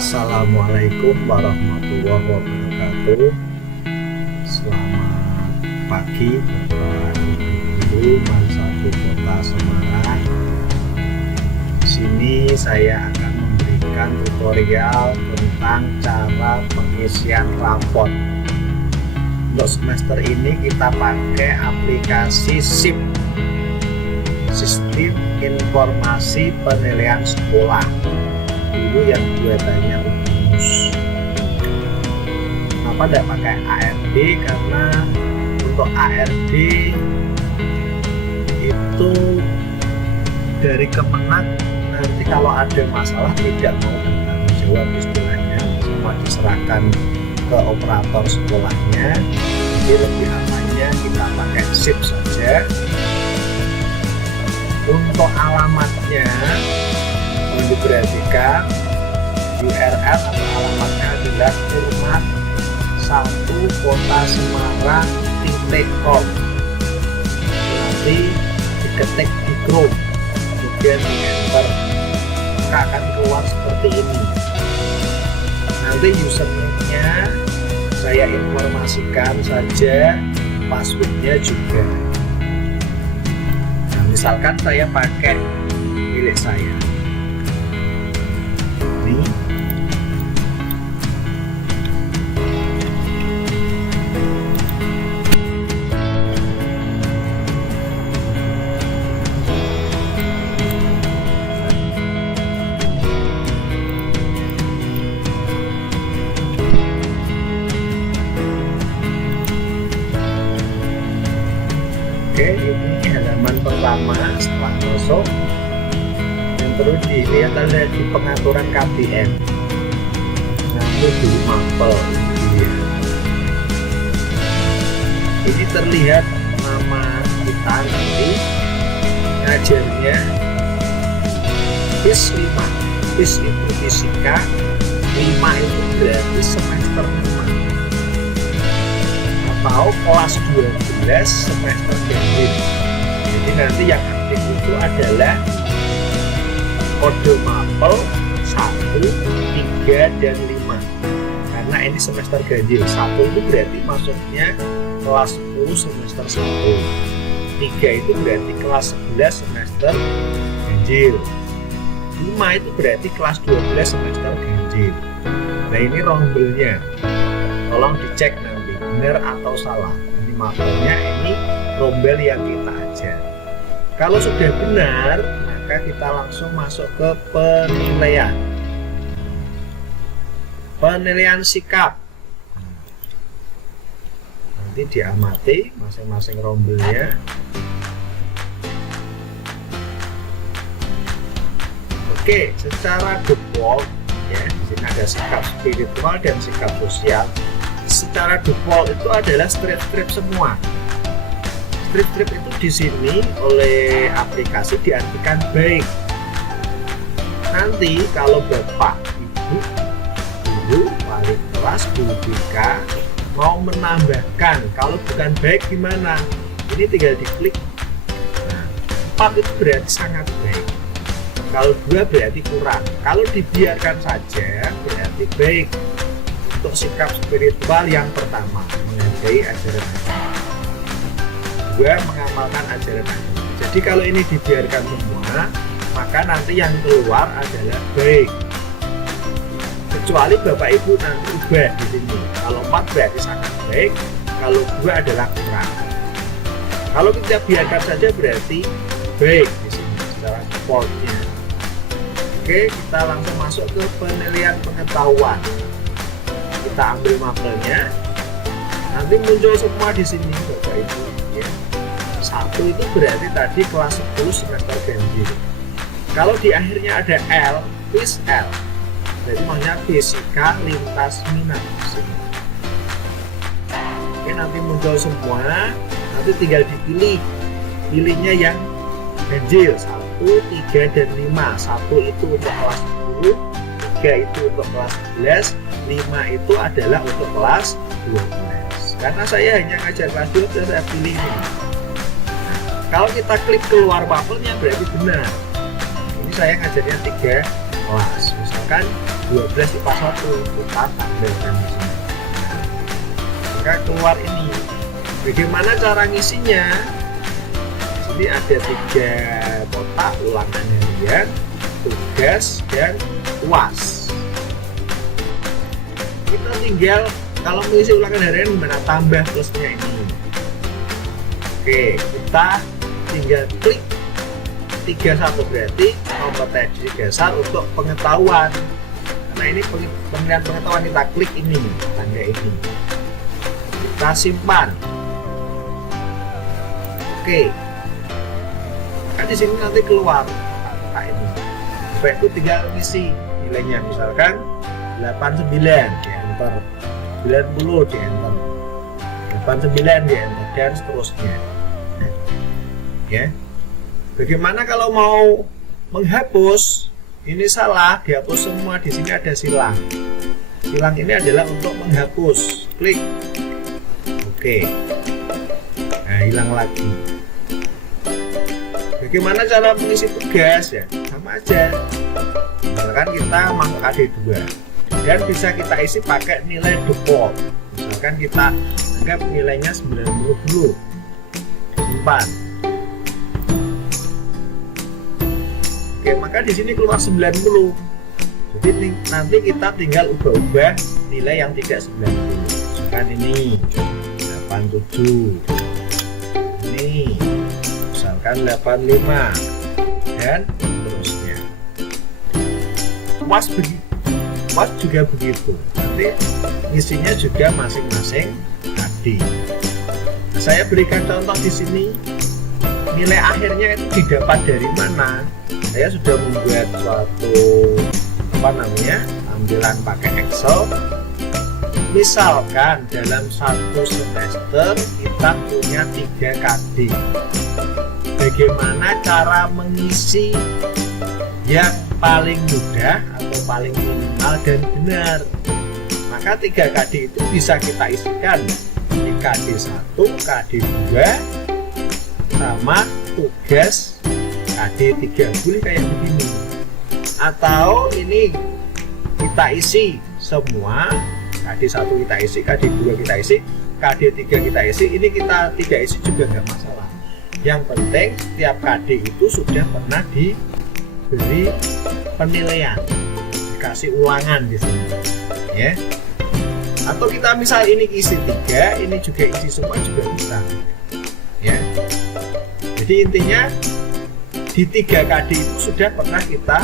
Assalamualaikum warahmatullahi wabarakatuh. Selamat pagi Bapak Ibu Mansatu Kota Semarang. Di sini saya akan memberikan tutorial tentang cara pengisian raport. Untuk semester ini kita pakai aplikasi SIP, Sistem Informasi Penilaian Sekolah. Dulu yang buatannya Ubuntu. Kenapa tidak pakai ARD? Karena untuk ARD itu dari Kemenak nanti kalau ada masalah tidak mau bertanggung jawab, istilahnya semua diserahkan ke operator sekolahnya. Jadi lebih amannya kita pakai SIP saja. Untuk alamatnya diperhatikan URL atau alamatnya adalah Kurmat 1 Kota Semarang.com. Nanti diketik di Chrome, kemudian di enter, maka akan keluar seperti ini. Nanti username-nya saya informasikan saja, passwordnya juga. Nah, misalkan saya pakai milik saya. Oke, ini halaman pertama. Setelah masuk, yang perlu dilihat adalah di pengaturan KBM. Nanti di mapel ini terlihat nama kita nanti ngajarnya FIS 5. FIS itu fisika, 5 itu berarti semester 5 atau kelas 12 semester ganjil. Jadi nanti yang aktif itu adalah kode mapel 1, 3, dan 5 karena ini semester ganjil. 1 itu berarti masuknya kelas 10 semester 1, 3 itu berarti kelas 11 semester ganjil, 5 itu berarti kelas 12 semester ganjil. Nah ini rombelnya, tolong dicek nanti benar atau salah. Ini mapelnya, ini rombel yang kita ajar. Kalau sudah benar, maka kita langsung masuk ke penilaian. Penilaian sikap. Nanti diamati masing-masing rombelnya. Oke, secara default ya, di sini ada sikap spiritual dan sikap sosial. Secara default itu adalah strip-strip semua. Strip-strip itu di sini oleh aplikasi diartikan baik. Nanti kalau Bapak, Ibu, Guru, wali kelas, guru BK mau menambahkan, kalau bukan baik gimana? Ini tinggal diklik. Nah, 4 itu berarti sangat baik. Kalau 2 berarti kurang. Kalau dibiarkan saja berarti baik. Untuk sikap spiritual yang pertama, menghargai ajaran agama. 2, mengamalkan ajaran agama. Jadi kalau ini dibiarkan semua, maka nanti yang keluar adalah baik. Kecuali Bapak Ibu nanti ubah di sini. Kalau 4 berarti sangat baik, kalau 2 adalah kurang. Kalau kita biarkan saja berarti baik di sini secara defaultnya. Oke, kita langsung masuk ke penilaian pengetahuan. Kita ambil mapelnya, nanti muncul semua di sini Bapak Ibu. Ya. 1 itu berarti tadi kelas 10 semester ganjil. Kalau di akhirnya ada L, FIS L. Jadi maksudnya fisika lintas minat. Oke, nanti muncul semua, nanti tinggal dipilih. Pilihnya yang ganjil 1, 3, dan 5. 1 itu untuk kelas 10, 3 itu untuk kelas 11, 5 itu adalah untuk kelas 12. Karena saya hanya ngajar kelas 12, saya pilih ini. Kalau kita klik keluar mapelnya berarti benar. Ini saya ngajarnya 3 kelas. Misalkan 12 IPA 1 kita tambahkan di sini. Maka keluar ini. Bagaimana cara ngisinya? Di sini ada 3 kotak ulangan harian, tugas, dan UAS. Kita tinggal kalau mengisi ulangan harian gimana? Tambah plusnya ini. Oke, kita tinggal klik 31 berarti kompetensi dasar untuk pengetahuan. Karena ini pemilihan pengetahuan, kita klik ini, tanda ini. Kita simpan. Oke. Kan di sini nanti keluar angka ini. Baik, itu tinggal isi nilainya, misalkan 89 di enter, 90 di enter, 89 di enter, dan seterusnya. Ya. Bagaimana kalau mau menghapus? Ini salah, dihapus semua. Di sini ada silang. Silang ini adalah untuk menghapus. Klik. Oke. Nah, hilang lagi. Bagaimana cara mengisi tugas? Ya, sama aja. Misalkan kita masuk AD2 dan bisa kita isi pakai nilai default. Misalkan kita anggap nilainya 90 dulu. Simpan. Oke, maka di sini keluar 90. Jadi nanti kita tinggal ubah-ubah nilai yang tidak 90. Misalkan ini 87. Ini misalkan 85 dan seterusnya. UAS juga begitu. Nanti isinya juga masing-masing tadi. Saya berikan contoh di sini. Nilai akhirnya itu didapat dari mana? Saya sudah membuat suatu tampilan pakai Excel. Misalkan dalam satu semester kita punya 3 KD. Bagaimana cara mengisi yang paling mudah atau paling minimal dan benar? Maka 3 KD itu bisa kita isikan di KD 1, KD 2 sama tugas KD 3. Boleh kayak begini. Atau ini kita isi semua, KD 1 kita isi, KD 2 kita isi, KD 3 kita isi. Ini kita 3 isi juga nggak masalah. Yang penting tiap KD itu sudah pernah diberi penilaian, dikasih ulangan di sini, ya. Atau kita misal ini isi 3, ini juga isi semua juga bisa, ya. Jadi intinya di 3 KD itu sudah pernah kita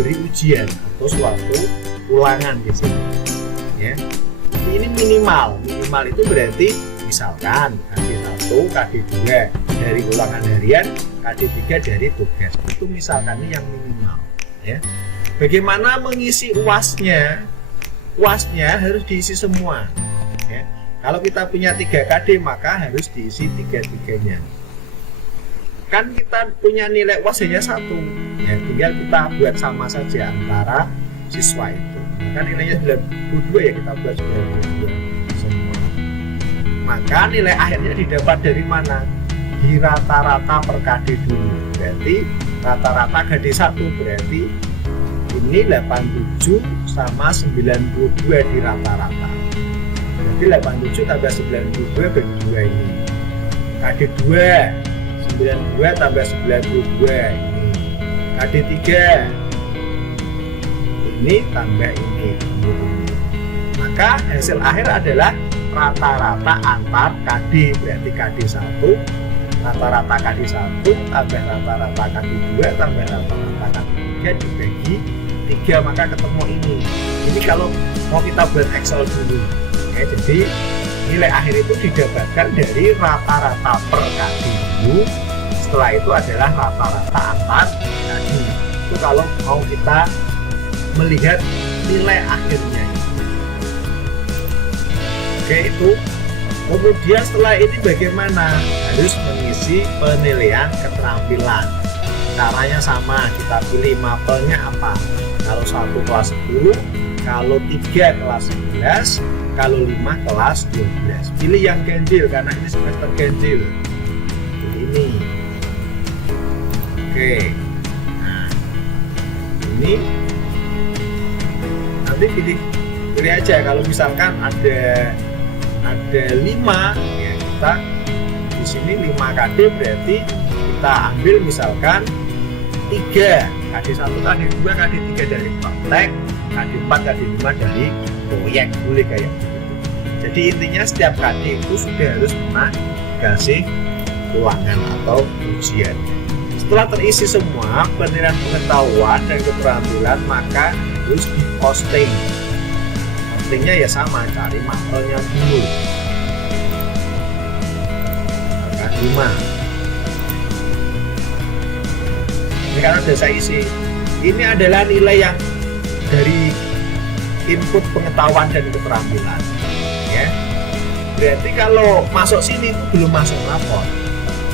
beri ujian atau suatu ulangan di sini, ya. Jadi ini minimal itu berarti misalkan KD 1, KD 2 dari ulangan harian, KD 3 dari tugas. Itu misalkan ini yang minimal, ya. Bagaimana mengisi UAS-nya? UAS-nya harus diisi semua, ya. Kalau kita punya 3 KD maka harus diisi 3-3-nya. Kan kita punya nilai UAS hanya 1, ya, tinggal kita buat sama saja antara siswa itu. Maka nilainya 92, ya kita buat 92 semua. Maka nilai akhirnya didapat dari mana? Di rata-rata per KD dulu. Berarti rata-rata KD 1 berarti ini 87 sama 92 di rata-rata. Berarti 87 tambah 92 bagi 2 ini. KD 2 92 tambah 92 ini. KD 3 ini tambah ini. Maka hasil akhir adalah rata-rata antar KD. Berarti KD 1 rata-rata KD 1 tambah rata-rata KD 2 tambah rata-rata KD 3 dibagi 3, maka ketemu ini. Ini kalau mau kita buat Excel dulu, ya. Jadi nilai akhir itu didapatkan dari rata-rata per KD dulu. Setelah itu adalah rata-rata antar KD. Itu kalau mau kita melihat nilai akhirnya. Oke, itu. Kemudian setelah ini bagaimana? Harus mengisi penilaian keterampilan. Caranya sama, kita pilih mapelnya apa. Kalau 1 kelas 10, kalau 3 kelas 11, kalau 5 kelas 12. Pilih yang ganjil karena ini semester ganjil. Pilih ini. Oke. Nah, ini nanti pilih aja. Kalau misalkan ada 5 ya, kita di sini 5 KD berarti kita ambil misalkan 3 KD 1, KD 2, KD 3 dari praktek, KD 4, KD 5 dari proyek, boleh kayak gitu. Jadi intinya setiap KD itu sudah harus pernah dikasih ulangan atau ujian. Setelah terisi semua penilaian pengetahuan dan keterampilan, maka harus diposting. Postingnya ya sama, cari mapelnya dulu. Maka 5. Ini karena sudah saya isi. Ini adalah nilai yang dari input pengetahuan dan keterampilan. Ya. Berarti kalau masuk sini itu belum masuk rapor.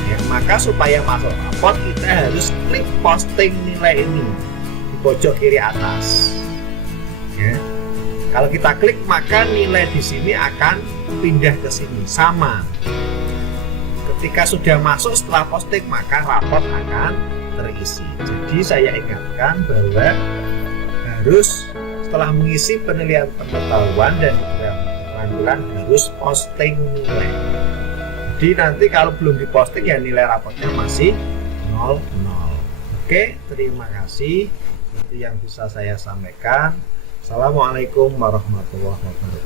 Ya, maka supaya masuk rapor kita harus klik posting nilai ini di pojok kiri atas. Ya. Kalau kita klik maka nilai di sini akan pindah ke sini sama. Ketika sudah masuk setelah posting maka rapor akan terisi. Jadi saya ingatkan bahwa harus setelah mengisi penilaian pengetahuan dan keterampilan harus posting nilai. Jadi nanti kalau belum diposting ya nilai raportnya masih 0. Oke, terima kasih. Itu yang bisa saya sampaikan. Assalamualaikum warahmatullahi wabarakatuh.